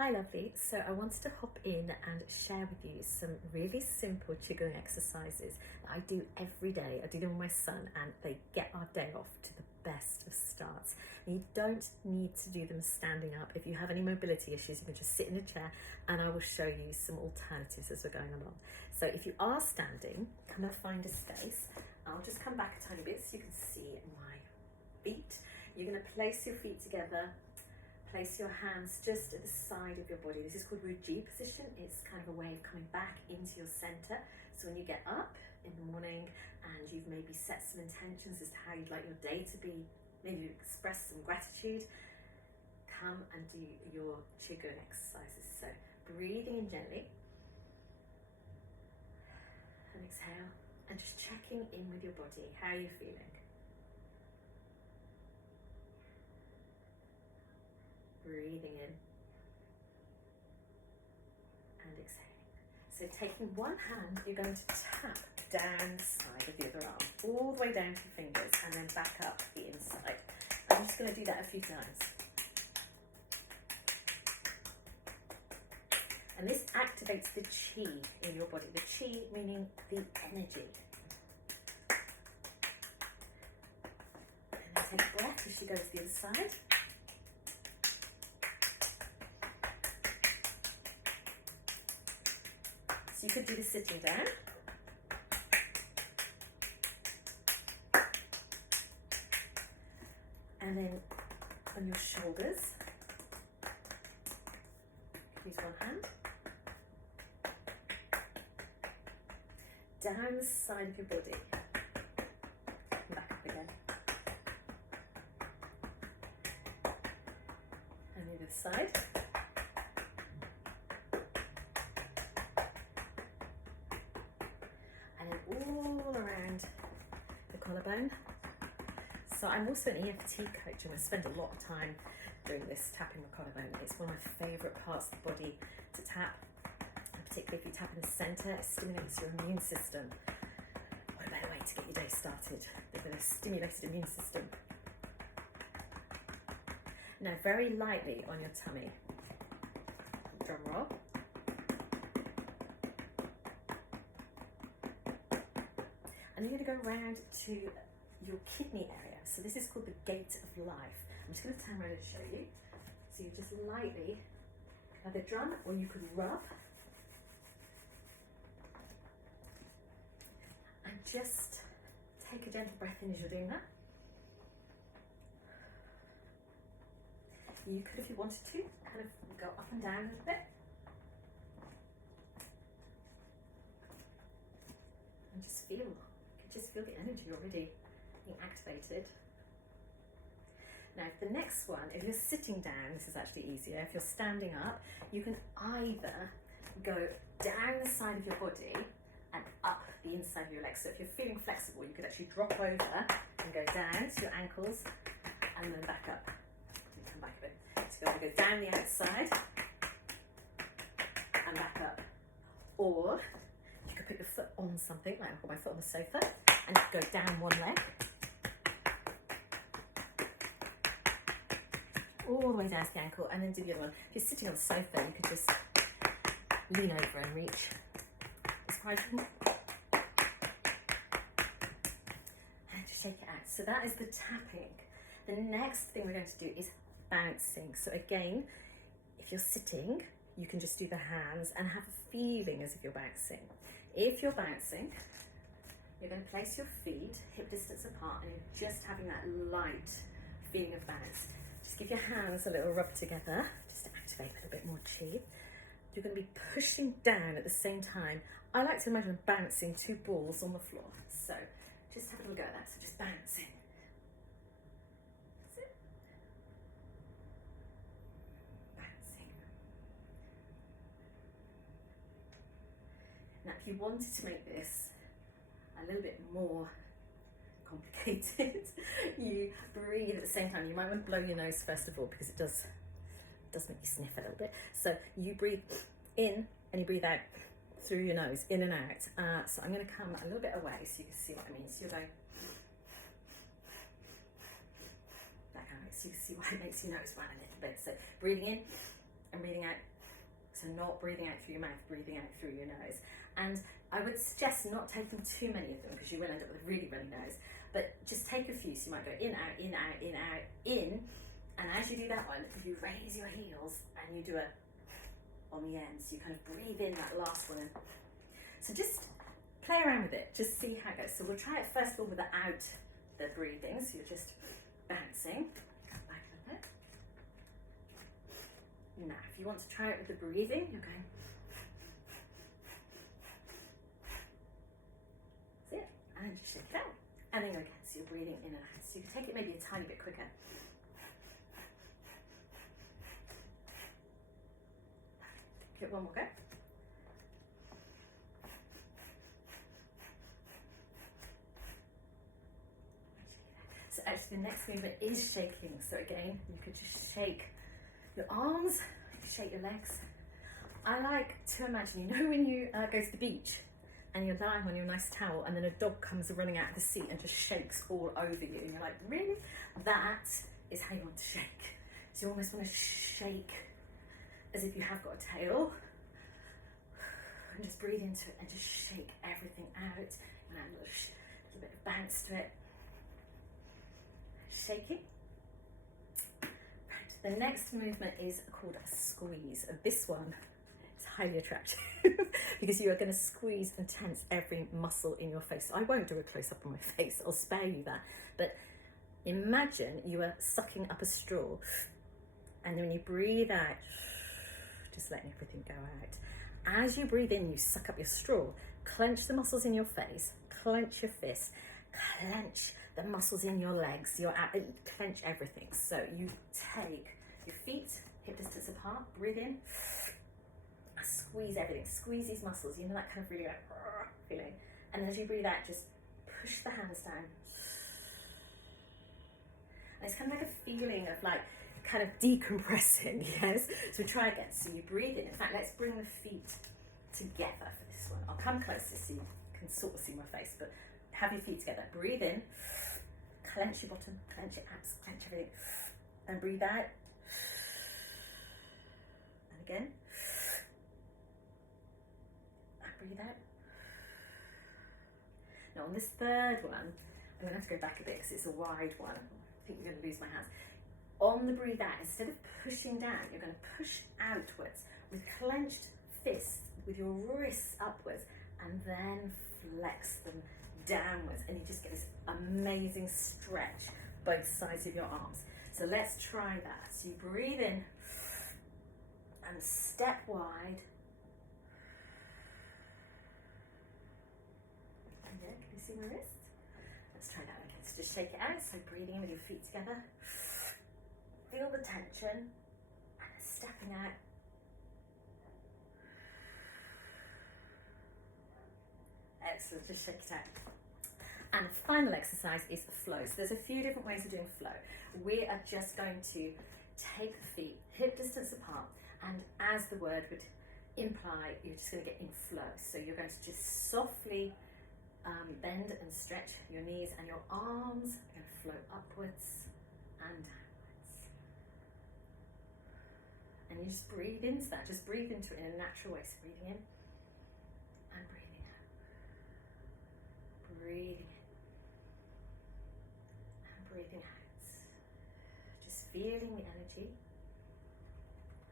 Hi lovely, so I wanted to hop in and share with you some really simple Qigong exercises that I do every day. I do them with my son and they get our day off to the best of starts. And you don't need to do them standing up. If you have any mobility issues, you can just sit in a chair and I will show you some alternatives as we're going along. So if you are standing, come and find a space. I'll just come back a tiny bit so you can see my feet. You're going to place your feet together. Place your hands just at the side of your body. This is called Ruji position. It's kind of a way of coming back into your center. So when you get up in the morning and you've maybe set some intentions as to how you'd like your day to be, maybe express some gratitude, come and do your Qigong exercises. So breathing in gently and exhale and just checking in with your body. How are you feeling? Breathing in and exhaling. So taking one hand, you're going to tap down the side of the other arm, all the way down to the fingers and then back up the inside. I'm just going to do that a few times. And this activates the Chi in your body. The Chi meaning the energy. And then take a breath as you go to the other side. So you could do this sitting down. And then on your shoulders, use one hand. Down the side of your body. And back up again. And the other side. All around the collarbone. So I'm also an EFT coach and I spend a lot of time doing this, tapping the collarbone. It's one of my favourite parts of the body to tap, and particularly if you tap in the centre, it stimulates your immune system. What a better way to get your day started with a stimulated immune system. Now very lightly on your tummy, drum roll. And you're going to go around to your kidney area. So this is called the gate of life. I'm just going to turn around and show you. So you just lightly either drum or you could rub. And just take a gentle breath in as you're doing that. You could, if you wanted to, kind of go up and down a little bit. And just feel. Just feel the energy already being activated. Now the next one, if you're sitting down, this is actually easier. If you're standing up, you can either go down the side of your body and up the inside of your legs. So if you're feeling flexible, you could actually drop over and go down to your ankles and then back up. And come back a bit. So you're going to go down the outside and back up. Or you could put your foot on something, like I've got my foot on the sofa, and go down one leg, all the way down to the ankle, and then do the other one. If you're sitting on the sofa, you could just lean over and reach this horizon, and just shake it out. So that is the tapping. The next thing we're going to do is bouncing. So again, if you're sitting, you can just do the hands and have a feeling as if you're bouncing. If you're bouncing, you're going to place your feet hip distance apart and you're just having that light feeling of bounce. Just give your hands a little rub together, just to activate a little bit more chi. You're going to be pushing down at the same time. I like to imagine bouncing two balls on the floor. So just have a little go at that. So just bouncing. That's it. Bouncing. Now if you wanted to make this a little bit more complicated, you breathe at the same time. You might want to blow your nose first of all because it does make you sniff a little bit. So you breathe in and you breathe out through your nose, in and out. So I'm going to come a little bit away so you can see what I mean. So you're going that kind of way, so you can see why it makes your nose run a little bit. So breathing in and breathing out. So not breathing out through your mouth, breathing out through your nose. And I would suggest not taking too many of them because you will end up with a really runny nose. But just take a few. So you might go in, out, in, out, in, out, in. And as you do that one, you raise your heels and you do a on the end. So you kind of breathe in that last one. So just play around with it. Just see how it goes. So we'll try it first of all without the breathing. So you're just bouncing. Come back a little bit. Now, if you want to try it with the breathing, you're going. That's it. And just shake it out. And then go again. So you're breathing in and out. So you can take it maybe a tiny bit quicker. Give it one more go. So actually the next movement is shaking. So again, you could just shake your arms, shake your legs. I like to imagine, you know when you go to the beach and you're lying on your nice towel and then a dog comes running out of the sea and just shakes all over you and you're like, really? That is how you want to shake. So you almost want to shake as if you have got a tail. And just breathe into it and just shake everything out. And add a little bit of bounce to it. Shaking. Right. The next movement is called a squeeze. And this one is highly attractive because you are going to squeeze and tense every muscle in your face. I won't do a close up on my face. I'll spare you that. But imagine you are sucking up a straw. And then when you breathe out, just letting everything go out. As you breathe in, you suck up your straw. Clench the muscles in your face, clench your fist, clench the muscles in your legs, clench everything. So you take your feet hip distance apart, breathe in, squeeze everything, squeeze these muscles, you know that kind of really like feeling. And as you breathe out, just push the hands down. And it's kind of like a feeling of like, kind of decompressing, yes? So try again. So you breathe in. In fact, let's bring the feet together for this one. I'll come closer so you can sort of see my face, but have your feet together. Breathe in, clench your bottom, clench your abs, clench everything, and breathe out. And again. And breathe out. Now on this third one, I'm going to have to go back a bit because it's a wide one. I think you're going to lose my hands. On the breathe out, instead of pushing down, you're going to push outwards with clenched fists, with your wrists upwards, and then flex them downwards. And you just get this amazing stretch both sides of your arms. So let's try that. So you breathe in and step wide. Yeah, can you see my wrist? Let's try that again. So just shake it out. So breathing in with your feet together. Feel the tension and then stepping out. Excellent, just shake it out. And the final exercise is flow. So there's a few different ways of doing flow. We are just going to take the feet hip distance apart, and as the word would imply, you're just going to get in flow. So you're going to just softly bend and stretch your knees, and your arms are going to flow upwards and down. And you just breathe into that. Just breathe into it in a natural way. So breathing in and breathing out. Breathing in and breathing out. Just feeling the energy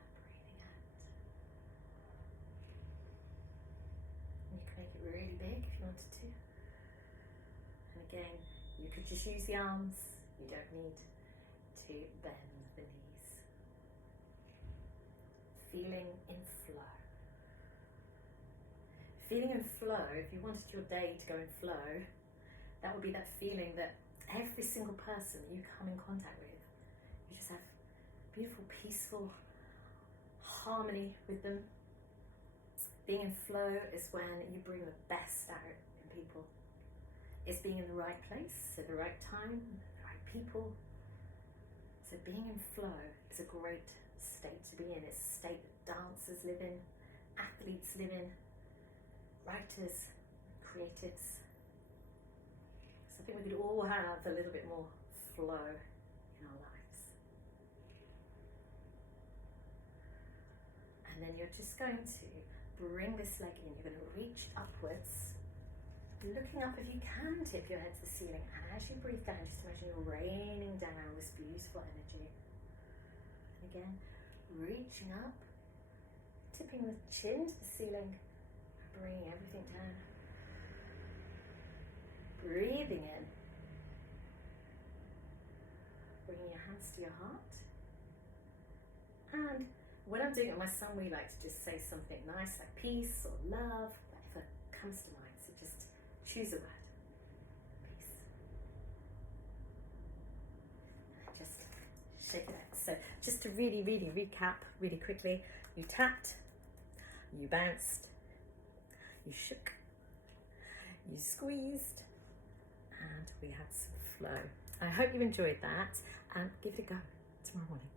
and breathing out. And you can make it really big if you wanted to. And again, you could just use the arms. You don't need to bend the knees. Feeling in flow. Feeling in flow, if you wanted your day to go in flow, that would be that feeling that every single person you come in contact with, you just have beautiful, peaceful harmony with them. Being in flow is when you bring the best out in people. It's being in the right place at the right time, the right people. So being in flow is a great state to be in. It's a state that dancers live in, athletes live in, writers, creatives. So I think we could all have a little bit more flow in our lives. And then you're just going to bring this leg in. You're going to reach upwards, looking up if you can, tip your head to the ceiling. And as you breathe down, just imagine you're raining down this beautiful energy. And again, reaching up, tipping the chin to the ceiling, and bringing everything down. Breathing in, bringing your hands to your heart. And when I'm doing it with my son, we like to just say something nice like peace or love, whatever comes to mind. So just choose a word. Peace. And just shake it out. So just to really recap really quickly, you tapped, you bounced, you shook, you squeezed, and we had some flow. I hope you enjoyed that, and give it a go tomorrow morning.